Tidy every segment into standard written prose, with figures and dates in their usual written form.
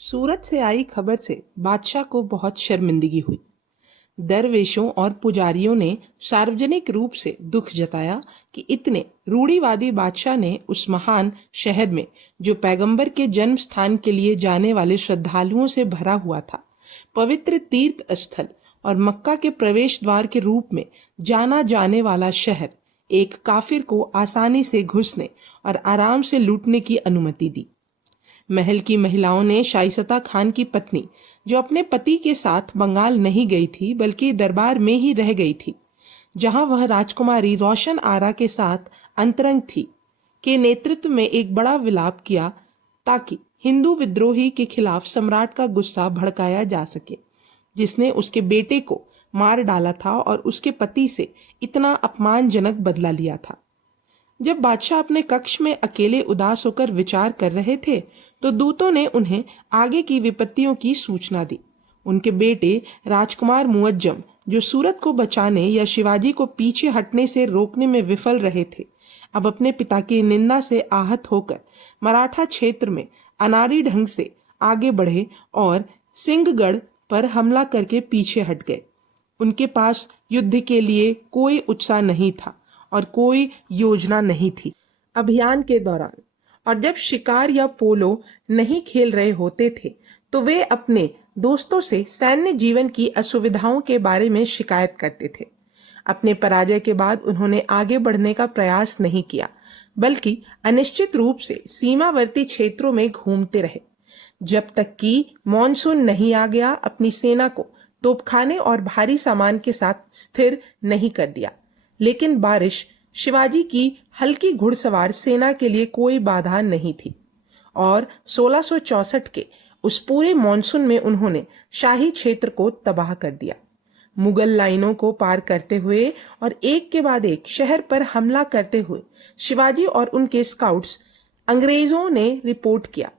सूरत से आई खबर से बादशाह को बहुत शर्मिंदगी हुई। दरवेशों और पुजारियों ने सार्वजनिक रूप से दुख जताया कि इतने रूढ़िवादी बादशाह ने उस महान शहर में, जो पैगंबर के जन्म स्थान के लिए जाने वाले श्रद्धालुओं से भरा हुआ था, पवित्र तीर्थ स्थल और मक्का के प्रवेश द्वार के रूप में जाना जाने वाला शहर, एक काफिर को आसानी से घुसने और आराम से लूटने की अनुमति दी। महल की महिलाओं ने शाइस्ता खान की पत्नी, जो अपने पति के साथ बंगाल नहीं गई थी बल्कि दरबार में ही रह गई थी, जहां वह राजकुमारी रोशन आरा के साथ अंतरंग थी, के नेतृत्व में एक बड़ा विलाप किया ताकि हिंदू विद्रोही के खिलाफ सम्राट का गुस्सा भड़काया जा सके, जिसने उसके बेटे को मार डाला था और उसके पति से इतना अपमानजनक बदला लिया था। जब बादशाह अपने कक्ष में अकेले उदास होकर विचार कर रहे थे तो दूतों ने उन्हें आगे की विपत्तियों की सूचना दी। उनके बेटे राजकुमार मुअज्जम, जो सूरत को बचाने या शिवाजी को पीछे हटने से रोकने में विफल रहे थे, अब अपने पिता की निंदा से आहत होकर मराठा क्षेत्र में अनाड़ी ढंग से आगे बढ़े और सिंहगढ़ पर हमला करके पीछे हट गए। उनके पास युद्ध के लिए कोई उत्साह नहीं था और कोई योजना नहीं थी। अभियान के दौरान और जब शिकार या पोलो नहीं खेल रहे होते थे तो वे अपने दोस्तों से सैन्य जीवन की असुविधाओं के बारे में शिकायत करते थे। अपने पराजय के बाद उन्होंने आगे बढ़ने का प्रयास नहीं किया, बल्कि अनिश्चित रूप से सीमावर्ती क्षेत्रों में घूमते रहे, जब तक कि मॉनसून नहीं आ गया। अपनी सेना को तोपखाने और भारी सामान के साथ स्थिर नहीं कर दिया, लेकिन बारिश शिवाजी की हल्की घुड़सवार सेना के लिए कोई बाधा नहीं थी और 1664 के उस पूरे मॉनसून में उन्होंने शाही क्षेत्र को तबाह कर दिया। मुगल लाइनों को पार करते हुए और एक के बाद एक शहर पर हमला करते हुए शिवाजी और उनके स्काउट्स, अंग्रेजों ने रिपोर्ट किया,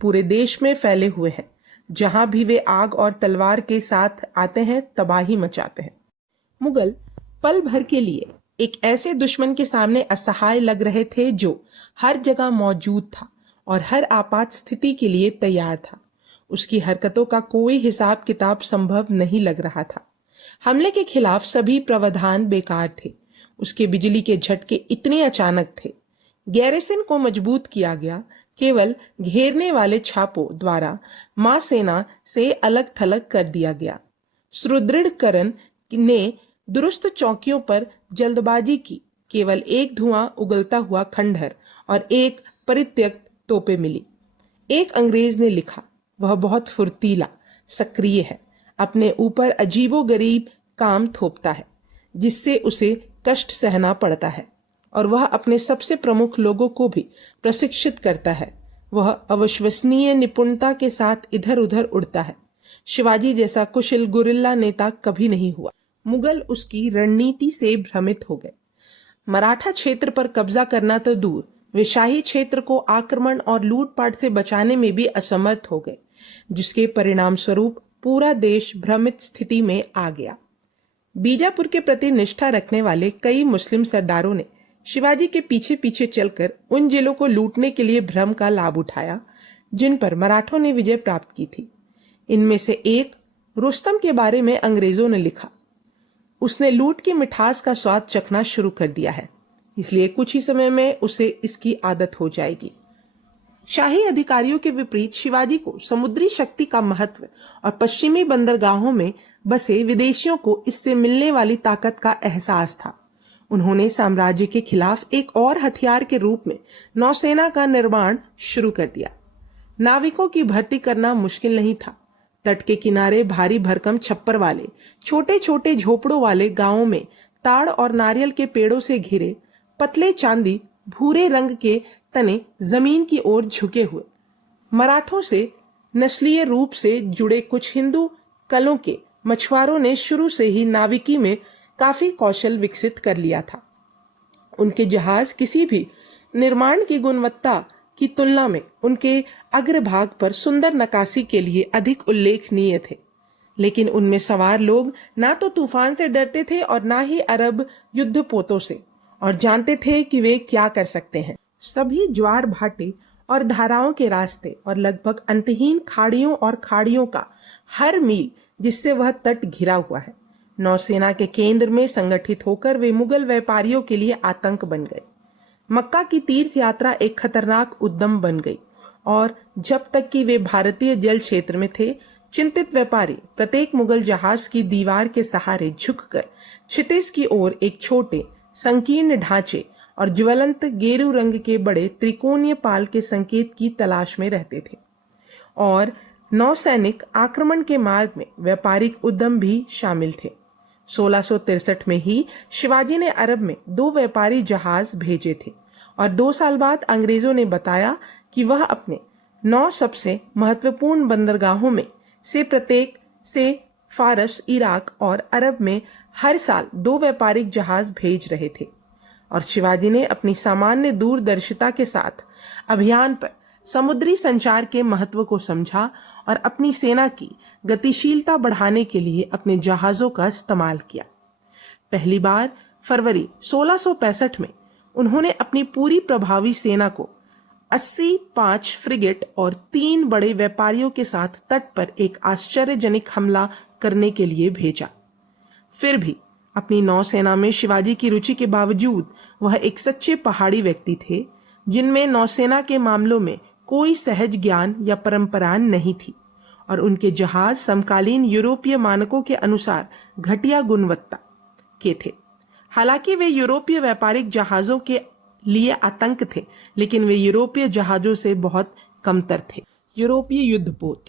पूरे देश में फैले हुए हैं। जहां भी वे आग और तलवार के साथ आते हैं, तबाही मचाते हैं। मुगल पल भर के लिए एक ऐसे दुश्मन के सामने असहाय लग रहे थे जो हर जगह मौजूद था और हर आपात स्थिति के लिए तैयार था। उसकी हरकतों का कोई हिसाब किताब संभव नहीं लग रहा था। हमले के खिलाफ सभी प्रावधान बेकार थे। उसके बिजली के झटके इतने अचानक थे। गैरिसन को मजबूत किया गया, केवल घेरने वाले छापों द्वारा मां सेना से अलग थलग कर दिया गया। सुदृढ़करण ने दुरुस्त चौकियों पर जल्दबाजी की, केवल एक धुआं उगलता हुआ खंडहर और एक परित्यक्त तोपे मिली। एक अंग्रेज ने लिखा, वह बहुत फुर्तीला, सक्रिय है, अपने ऊपर अजीबोगरीब काम थोपता है जिससे उसे कष्ट सहना पड़ता है, और वह अपने सबसे प्रमुख लोगों को भी प्रशिक्षित करता है। वह अविश्वसनीय निपुणता के साथ इधर उधर उड़ता है। शिवाजी जैसा कुशल गुरिल्ला नेता कभी नहीं हुआ। मुगल उसकी रणनीति से भ्रमित हो गए। मराठा क्षेत्र पर कब्जा करना तो दूर, वे शाही क्षेत्र को आक्रमण और लूटपाट से बचाने में भी असमर्थ हो गए, जिसके परिणाम स्वरूप पूरा देश भ्रमित स्थिति में आ गया। बीजापुर के प्रति निष्ठा रखने वाले कई मुस्लिम सरदारों ने शिवाजी के पीछे पीछे चलकर उन जिलों को लूटने के लिए भ्रम का लाभ उठाया जिन पर मराठों ने विजय प्राप्त की थी। इनमें से एक रुस्तम के बारे में अंग्रेजों ने लिखा, उसने लूट की मिठास का स्वाद चखना शुरू कर दिया है, इसलिए कुछ ही समय में उसे इसकी आदत हो जाएगी। शाही अधिकारियों के विपरीत शिवाजी को समुद्री शक्ति का महत्व और पश्चिमी बंदरगाहों में बसे विदेशियों को इससे मिलने वाली ताकत का एहसास था। उन्होंने साम्राज्य के खिलाफ एक और हथियार के रूप में नौसेना का निर्माण शुरू कर दिया। नाविकों की भर्ती करना मुश्किल नहीं था। तट के किनारे भारी भरकम छप्पर वाले छोटे छोटे झोपड़ों वाले गांवों में ताड़ और नारियल के पेड़ों से घिरे पतले चांदी भूरे रंग के तने जमीन की ओर झुके हुए मराठों से नस्लीय रूप से जुड़े कुछ हिंदू कलों के मछुआरों ने शुरू से ही नाविकी में काफी कौशल विकसित कर लिया था। उनके जहाज किसी भी निर्माण की गुणवत्ता की तुलना में उनके अग्रभाग पर सुंदर नक्काशी के लिए अधिक उल्लेखनीय थे, लेकिन उनमें सवार लोग ना तो तूफान से डरते थे और ना ही अरब युद्धपोतों से, और जानते थे कि वे क्या कर सकते हैं। सभी ज्वार भाटे और धाराओं के रास्ते और लगभग अंतहीन खाड़ियों और खाड़ियों का हर मील जिससे वह तट घिरा हुआ है। नौसेना के केंद्र में संगठित होकर वे मुगल व्यापारियों के लिए आतंक बन गए। मक्का की तीर्थ यात्रा एक खतरनाक उद्यम बन गई और जब तक कि वे भारतीय जल क्षेत्र में थे, चिंतित व्यापारी प्रत्येक मुगल जहाज की दीवार के सहारे झुककर क्षितिज की ओर एक छोटे संकीर्ण ढांचे और ज्वलंत गेरू रंग के बड़े त्रिकोणीय पाल के संकेत की तलाश में रहते थे। और नौसैनिक आक्रमण के मार्ग में व्यापारिक उद्यम भी शामिल थे। 1663 में ही शिवाजी ने अरब में 2 व्यापारी जहाज भेजे थे और 2 साल बाद अंग्रेजों ने बताया कि वह अपने 9 सबसे महत्वपूर्ण बंदरगाहों में से प्रत्येक से फारस, इराक और अरब में हर साल 2 व्यापारिक जहाज भेज रहे थे। और शिवाजी ने अपनी सामान्य दूरदर्शिता के साथ अभियान पर समुद्री संचार के महत्व को समझा और अपनी सेना की गतिशीलता बढ़ाने के लिए अपने जहाज़ों का इस्तेमाल किया। पहली बार फरवरी 1665 में उन्होंने अपनी पूरी प्रभावी सेना को 85 फ्रिगेट और 3 बड़े व्यापारियों के साथ तट पर एक आश्चर्यजनक हमला करने के लिए भेजा। फिर भी अपनी नौसेना में शिवाजी की रुचि के बावजूद वह एक सच्चे पहाड़ी व्यक्ति थे, जिनमें नौसेना के मामलों में कोई सहज ज्ञान या परंपरा नहीं थी और उनके जहाज समकालीन यूरोपीय मानकों के अनुसार घटिया गुणवत्ता के थे। हालांकि वे यूरोपीय व्यापारिक जहाज़ों के लिए आतंक थे, लेकिन वे यूरोपीय जहाज़ों से बहुत कमतर थे। यूरोपीय युद्धपोत।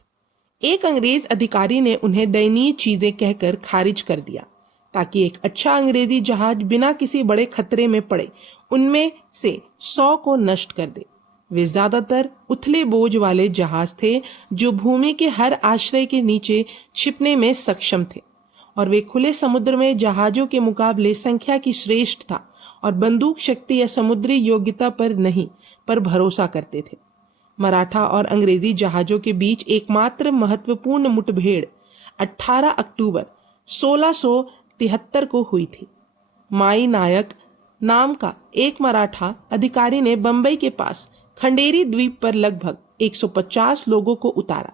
एक अंग्रेज अधिकारी ने उन्हें दयनीय चीजें कहकर खारिज कर दिया ताकि एक अच्छा अंग्रेजी जहाज बिना किसी बड़े खतरे में पड़े उनमें से 100 को नष्ट कर दे। वे ज्यादातर उथले बोझ वाले जहाज थे जो भूमि के हर आश्रय के नीचे छिपने में सक्षम थे और वे खुले समुद्र में जहाजों के मुकाबले संख्या की श्रेष्ठ था और बंदूक शक्ति या समुद्री योग्यता पर नहीं पर भरोसा करते थे। मराठा और अंग्रेजी जहाजों के बीच एकमात्र महत्वपूर्ण मुठभेड़ 18 अक्टूबर 1673 को हुई थी। माई नायक नाम का एक मराठा अधिकारी ने बंबई के पास खंडेरी द्वीप पर लगभग 150 लोगों को उतारा।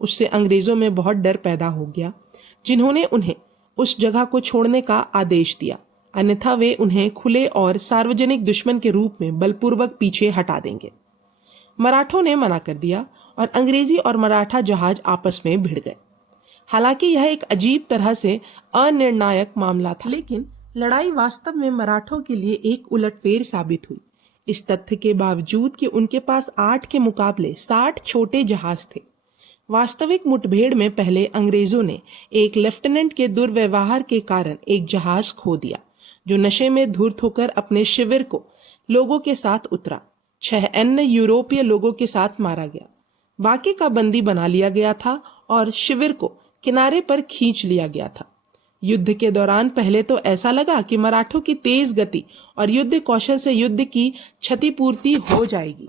उससे अंग्रेजों में बहुत डर पैदा हो गया, जिन्होंने उन्हें उस जगह को छोड़ने का आदेश दिया, अन्यथा वे उन्हें खुले और सार्वजनिक दुश्मन के रूप में बलपूर्वक पीछे हटा देंगे। मराठों ने मना कर दिया और अंग्रेजी और मराठा जहाज आपस में भिड़ गए। हालांकि यह एक अजीब तरह से अनिर्णायक मामला था, लेकिन लड़ाई वास्तव में मराठों के लिए एक उलटफेर साबित हुई, इस तथ्य के बावजूद कि उनके पास 8 के मुकाबले 60 छोटे जहाज थे। वास्तविक मुठभेड़ में पहले अंग्रेजों ने एक लेफ्टिनेंट के दुर्व्यवहार के कारण एक जहाज खो दिया, जो नशे में धूर्त होकर अपने शिविर को लोगों के साथ उतरा। 6 अन्य यूरोपीय लोगों के साथ मारा गया। बाकी का बंदी बना लिया गया था और शिविर को किनारे पर खींच लिया गया था। युद्ध के दौरान पहले तो ऐसा लगा कि मराठों की तेज गति और युद्ध कौशल से युद्ध की क्षतिपूर्ति हो जाएगी,